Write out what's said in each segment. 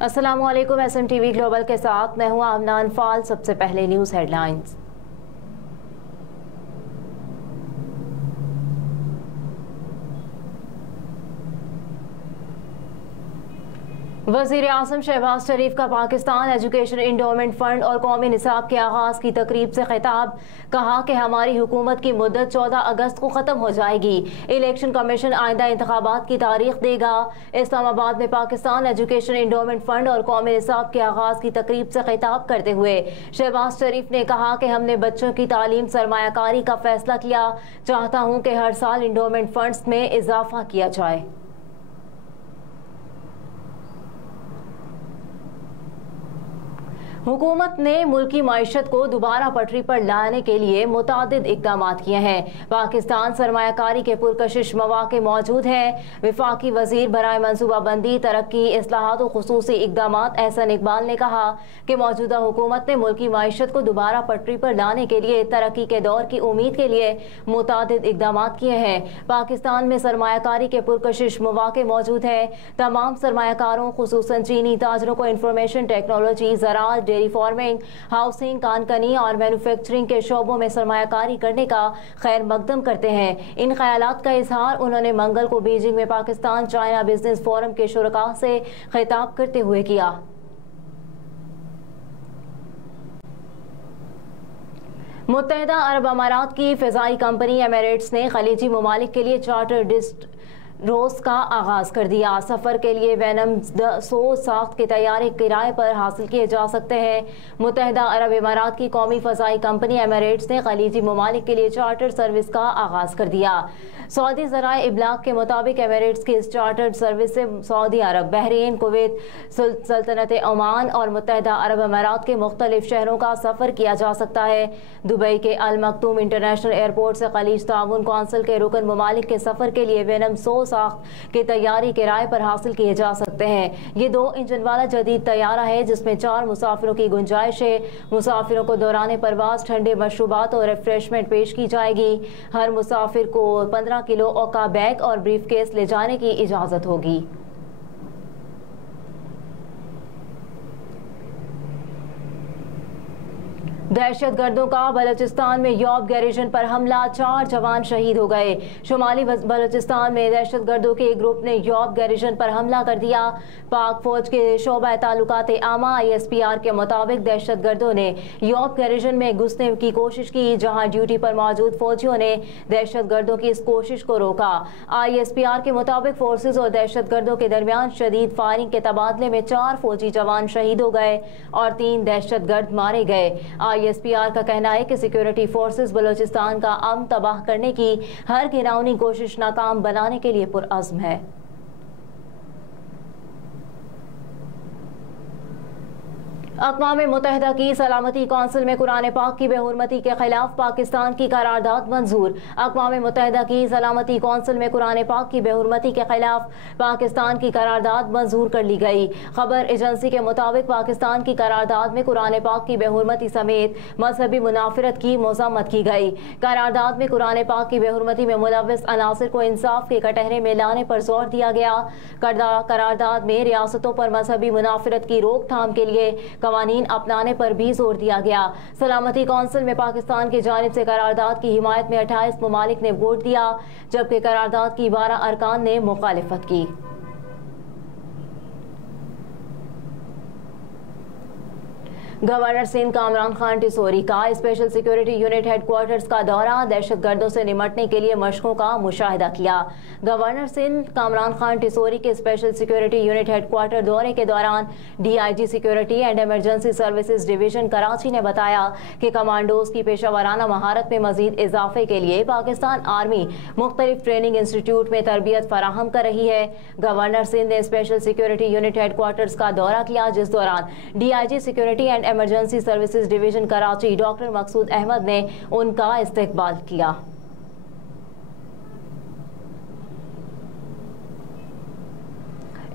अस्सलामु अलैकुम। SMTV global के साथ मैं हूं आमना अनफाल। सबसे पहले न्यूज़ हेडलाइंस। वज़ीर आज़म शहबाज शरीफ का पाकिस्तान एजुकेशन इंडोमेंट फंड और कौमी निसाब के आगाज़ की तकरीब से खिताब। कहा कि हमारी हुकूमत की मुद्दत 14 अगस्त को ख़त्म हो जाएगी। इलेक्शन कमीशन आइंदा इंतखाबात की तारीख देगा। इस्लामाबाद में पाकिस्तान एजुकेशन इंडोमेंट फंड और कौमी निसाब के आगाज़ की तकरीब से खिताब करते हुए शहबाज शरीफ ने कहा कि हमने बच्चों की तालीम सरमायाकारी का फैसला किया। चाहता हूँ कि हर साल इंडोमेंट फंड्स में इजाफा किया जाए। हुकूमत ने मुल्की मईशत को दोबारा पटरी पर लाने के लिए मुतादिद इक़दाम किए हैं। पाकिस्तान सरमायाकारी के पुरकशिश मौक़े मौजूद हैं। वफाकी वज़ीर बराए मनसूबाबंदी, तरक्की, इस्लाहात और खुसूसी इक़दाम एहसन इकबाल ने कहा कि मौजूदा हुकूमत ने मुल्की मईशत को दोबारा पटरी पर लाने के लिए तरक्की के दौर की उम्मीद के लिए मुतादिद इक़दाम किए हैं। पाकिस्तान में सरमायाकारी के पुरकशिश मौक़े मौजूद हैं। तमाम सरमायाकारों खुसूसन चीनी ताजरों को इंफॉर्मेशन टेक्नोलॉजी, ज़राअत, डेयरी फार्मिंग, हाउसिंग, कानकनी और मैन्युफैक्चरिंग के शोबों में सरमायाकारी करने का खैर मकदम करते हैं। इन ख्यालात का इजहार उन्होंने मंगल को बीजिंग में पाकिस्तान चाइना बिजनेस फोरम के शुरका से खिताब करते हुए किया। मुत्तहिदा अरब अमारात की फ़िज़ाई कंपनी एमिरेट्स ने खलीजी ममालिक के लिए चार्टर रोज़ का आगाज़ कर दिया। सफ़र के लिए वेनम 100 साख्त के तैयारे किराए पर हासिल किए जा सकते हैं। मुत्तहिदा अरब अमारात की कौमी फ़ज़ाई कंपनी एमिरेट्स ने खलीजी ममालिक के लिए चार्टर सर्विस का आगाज़ कर दिया। सऊदी ज़राए इब्लाग के मुताबिक एमिरेट्स की इस चार्टर्ड सर्विस से सऊदी अरब, बहरीन, कुवैत, सल्तनत ओमान और मुत्तहिदा अरब अमारात के मुख्तलिफ शहरों का सफ़र किया जा सकता है। दुबई के अल मकतूम इंटरनेशनल एयरपोर्ट से खलीज ताउन कौंसिल के रुकन ममालिक के सफ़र के लिए वेनम 100 साख्त के तैयारी किराए पर हासिल किए जा सकते हैं। ये 2 इंजन वाला जदीद तैयारा है जिसमें 4 मुसाफिरों की गुंजाइश है। मुसाफिरों को दौरान परवाज ठंडे मशरूबात और रिफ्रेशमेंट पेश की जाएगी। हर मुसाफिर को 15 किलो का बैग और ब्रीफकेस ले जाने की इजाजत होगी। दहशत गर्दों का बलोचिस्तान में यौब गैरिजन पर हमला, 4 जवान शहीद हो गए। शुमाली बलोचिस्तान में दहशत गर्दों के एक ग्रुप ने यौब गैरिजन पर हमला कर दिया। पाक फौज के शोबा ताल्लुकात आमा ISPR के मुताबिक दहशत गर्दों ने यौब गैरिजन में घुसने की कोशिश की, जहां ड्यूटी पर मौजूद फौजियों ने दहशत गर्दों की इस कोशिश को रोका। ISPR के मुताबिक फोर्सेज और दहशत गर्दों के दरमियान शदीद फायरिंग के तबादले में 4 फौजी जवान शहीद हो गए और 3 दहशत गर्द मारे गए। ISPR का कहना है कि सिक्योरिटी फोर्सेस बलोचिस्तान का अमन तबाह करने की हर घिनौनी कोशिश नाकाम बनाने के लिए पुरअज़्म है। अक़वाम मुत्तहिदा की सलामती कौंसिल में कुरान पाक की बेहुरमती के खिलाफ पाकिस्तान की करारदाद मंजूर। अक़वाम मुत्तहिदा की सलामती कौंसिल में कुरान पाक की बेहुरमती के खिलाफ पाकिस्तान की करारदाद मंजूर कर ली गई। खबर एजेंसी के मुताबिक पाकिस्तान की करारदाद में कुरान पाक की बेहुरमती समेत मजहबी मुनाफरत की मज़म्मत की गई। करारदाद में कुरान पाक की बेहुरमती में मुलव्वस अनासिर को इंसाफ के कटहरे में लाने पर जोर दिया गया। करारदाद में रियासतों पर मजहबी मुनाफरत की रोकथाम के लिए कवानीन अपनाने पर भी जोर दिया गया। सलामती कौंसिल में पाकिस्तान की जानिब से करारदाद की हिमायत में 28 ममालिक ने वोट दिया, जबकि करारदाद की 12 अरकान ने मुखालिफत की। गवर्नर सिंध कामरान खान टिसोरी का स्पेशल सिक्योरिटी यूनिट हेडक्वार्टर्स का दौरा, दहशत गर्दों से निमटने के लिए मशकों का मुशाहिदा किया। गवर्नर सिंध कामरान खान टिसोरी के स्पेशल सिक्योरिटी यूनिट हेडक्वार्टर दौरे के दौरान DIG security and emergency services division Karachi ने बताया कि कमांडोज की पेशावराना महारत में मजीद इजाफे के लिए पाकिस्तान आर्मी मुख्तलिफ ट्रेनिंग इंस्टीट्यूट में तरबियत फराहम कर रही है। गवर्नर सिंध ने स्पेशल सिक्योरिटी यूनिट हेडक्वार्टर्स का दौरा किया, जिस दौरान DIG security and emergency services division Karachi doctor Maqsood Ahmed ने उनका इस्तकबाल किया।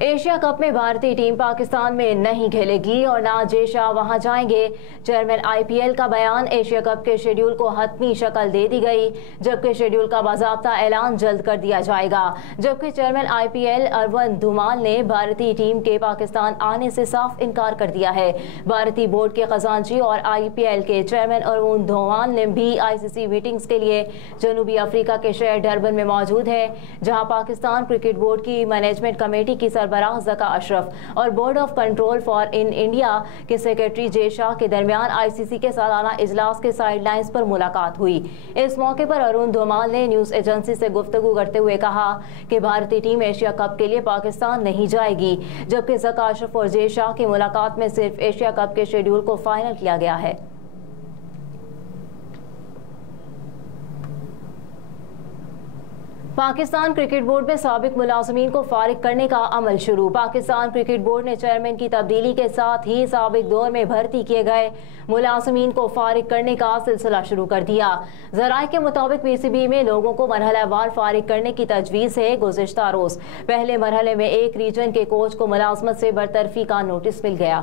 ایشیا کپ میں بھارتی ٹیم پاکستان میں نہیں کھیلے گی اور نہ جے شاہ وہاں جائیں گے۔ چیئرمین آئی پی ایل کا بیان۔ ایشیا کپ کے شیڈول کو حتمی شکل دے دی گئی، جبکہ شیڈول کا باضابطہ اعلان جلد کر دیا جائے گا۔ جبکہ chairman I P L Arun Dhumal نے بھارتی ٹیم کے پاکستان آنے سے صاف انکار کر دیا ہے۔ بھارتی بورڈ کے خزانچی اور آئی پی ایل کے چیئرمین ارون دھومال نے بھی آئی سی سی میٹنگز کے لیے جنوبی افریقہ کے شہر ڈربن میں موجود ہیں، جہاں پاکستان کرکٹ بورڈ کی مینجمنٹ کمیٹی کی سربراہ ذکا اشرف اور board of control for India کے سیکرٹری جے شاہ کے درمیان آئی سی سی کے سالانہ اجلاس کے سائیڈ لائنز پر ملاقات ہوئی۔ اس موقع پر ارون دھومال نے نیوز ایجنسی سے گفتگو کرتے ہوئے کہا کہ بھارتی ٹیم ایشیا کپ کے لیے پاکستان نہیں جائے گی، جبکہ ذکا اشرف اور جے شاہ کی ملاقات میں صرف ایشیا کپ کے شیڈول کو فائنل کیا گیا ہے۔ پاکستان کرکٹ بورڈ میں سابق ملازمین کو فارغ کرنے کا عمل شروع۔ پاکستان کرکٹ بورڈ نے چیئرمین کی تبدیلی کے ساتھ ہی سابق دور میں بھرتی کیے گئے ملازمین کو فارغ کرنے کا سلسلہ شروع کر دیا۔ ذرائع کے مطابق پی سی بی میں لوگوں کو مرحلہ وار فارغ کرنے کی تجویز ہے۔ گزشتہ روز پہلے مرحلے میں ایک ریجن کے کوچ کو ملازمت سے برطرفی کا نوٹس مل گیا۔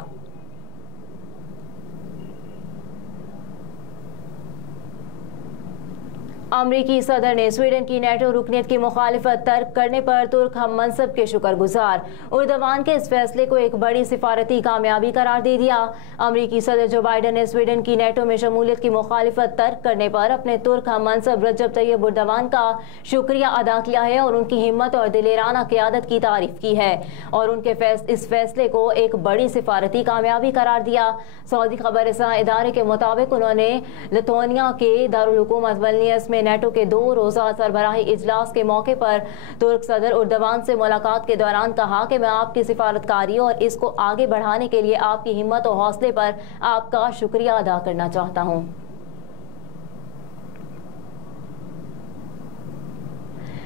امریکی صدر نے سویڈن کی نیٹو رکنیت کی مخالفت ترک کرنے پر ترک ہم منصب کے شکر گزار۔ اردوان کے اس فیصلے کو ایک بڑی سفارتی کامیابی قرار دے دیا۔ امریکی صدر جو بائیڈن نے سویڈن کی نیٹو میں شمولیت کی مخالفت ترک کرنے پر اپنے ترک ہم منصب رجب طیب اردوان کا شکریہ ادا کیا ہے اور ان کی ہمت اور دلیرانہ قیادت کی تعریف کی ہے اور ان کے اس فیصلے کو ایک بڑی سفارتی کامیابی قرار دیا۔ سعودی خبر رساں ادارے کے مطابق انہوں نے لتھونیا کے دارالحکومت ولنیس میں نیٹو کے 2 روزہ سربراہی اجلاس کے موقع پر ترک صدر اردوان سے ملاقات کے دوران کہا کہ میں آپ کی سفارتکاری اور اس کو آگے بڑھانے کے لیے آپ کی ہمت و حوصلے پر آپ کا شکریہ ادا کرنا چاہتا ہوں۔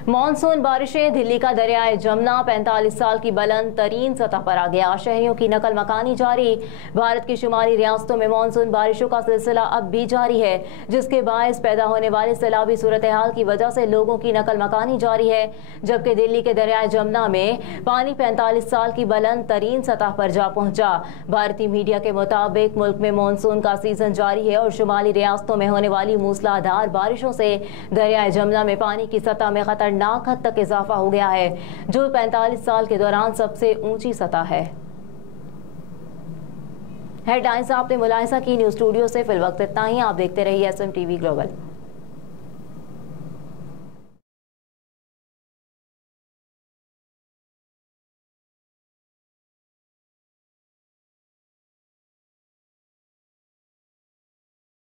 مانسون بارشیں۔ دلی کا دریائے جمنا 45 سال کی بلند ترین سطح پر آ گیا۔ شہریوں کی نقل مکانی جاری۔ بھارت کی شمالی ریاستوں میں مانسون بارشوں کا سلسلہ اب بھی جاری ہے، جس کے باعث پیدا ہونے والے سیلابی صورتحال کی وجہ سے لوگوں کی نقل مکانی جاری ہے، جبکہ دلی کے دریائے جمنا میں پانی 45 سال کی بلند ترین سطح پر جا پہنچا۔ بھارتی میڈیا کے مطابق ملک میں مانسون کا سیزن جاری ہے اور شمالی ریاستوں میں ہونے والی موسلادھار بارشوں سے دریائے جمنا میں پانی کی سطح میں خطرناک حد تک اضافہ ہو گیا ہے، جو 45 سال کے دوران سب سے اونچی سطح ہے۔ ہیڈ لائنز آپ نے ملاحظہ کی۔ نیوز اسٹوڈیو سے فی الوقت اتنا ہی۔ آپ دیکھتے رہیے S M T V global.